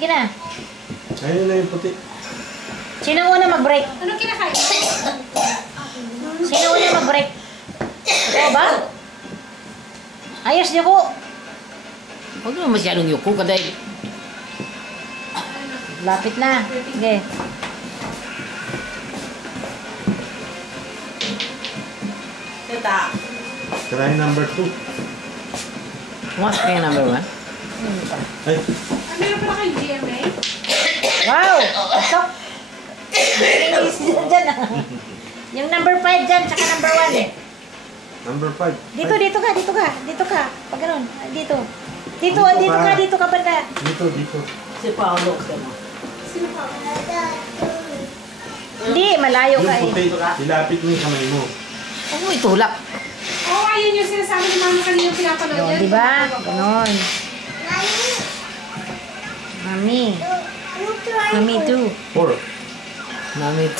Sige na. Ayun na yung puti. Sino una mag-break? Anong kinakain? Sino una mag-break? Ikaw ba? Ayos niyo ko. Huwag naman masyadong yuko ka dahil. Lapit na. Sige. Try number 2. Mas kaya number 1? Ay, Meron pala kayong GMA? Wow! Pasok! Inis dyan ah. Yung number 5 dyan, tsaka number 1 eh. number 5. Dito, dito ka, dito ka. Dito ka. Pag ganun. Dito. Dito, dito ka, dito ka banda. Dito, dito. Si Paolo. Sino pa? Hindi, malayo Yung ka eh. puti, ilapit mo yung kamay mo. Huwag mo itulak. Oo, ayun yung sinasabi ni Mama kanina pinapanood Yun, yan. di ba? Ganon. Mami. Mami too. 4. Namit.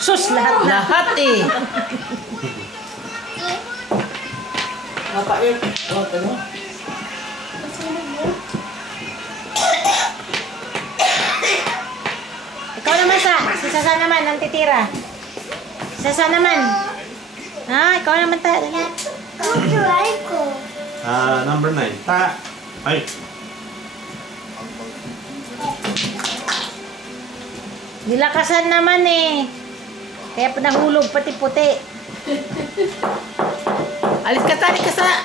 Sus, lahat na. Lahat eh. Napait. Ano? Ikaw naman si Sasa naman, ang titira. Sasa naman. Ha, ikaw naman ta. Number 9. Ta. Ay. Nilakasan naman eh. Kaya nahulog pati puti. Alis ka tali ka sa